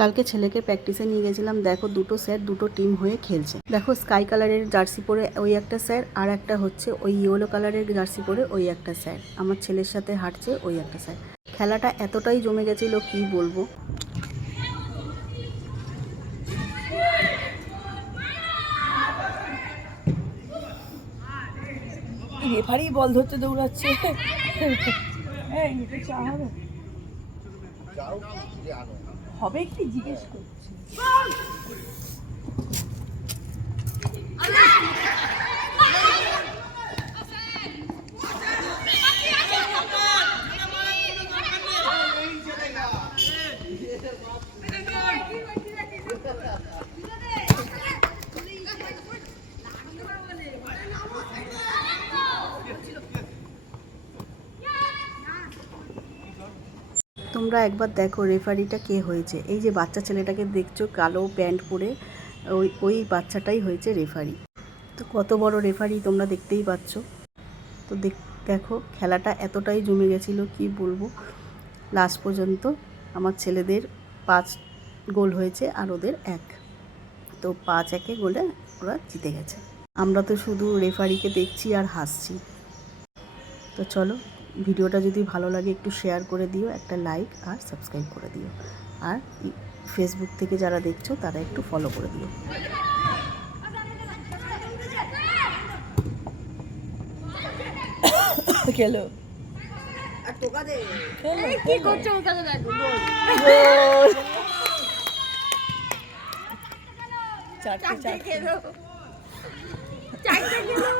কালকে ছেলেকে প্র্যাকটিসে নিয়ে গেছিলাম, দেখো দুটো স্যার দুটো টিম হয়ে খেলছে। দেখো স্কাই কালারের জার্সি পরে ওই একটা স্যার, আর একটা হচ্ছে ওই ইয়েলো কালারের জার্সি পরে ওই একটা স্যার। আমার ছেলের সাথে হাঁটছে ওই একটা স্যার। খেলাটা এতটাই জমে গেছিলো কি বলবো। রেফারি বল ধরতে দৌড়াচ্ছে। হবে কি জিজ্ঞেস করছি। তোমরা একবার দেখো রেফারিটা কে হয়েছে। এই যে বাচ্চা ছেলেটাকে দেখছো কালো প্যান্ট পরে, ওই বাচ্চাটাই হয়েছে রেফারি। তো কত বড় রেফারি তোমরা দেখতেই পাচ্ছ। তো দেখো খেলাটা এতটাই জমে গেছিলো কি বলবো। লাস্ট পর্যন্ত আমার ছেলেদের 5 গোল হয়েছে আর ওদের 1। তো 5-1 গোলে ওরা জিতে গেছে। আমরা তো শুধু রেফারিকে দেখছি আর হাসছি। তো চলো, ভিডিওটা যদি ভালো লাগে একটু শেয়ার করে দিও, একটা লাইক আর সাবস্ক্রাইব করে দিও। আর ফেসবুক থেকে যারা দেখছো তারা একটু ফলো করে দিও। খেলো কি করছো ওখানে দেখো। চারটে খেলো চারটে খেলো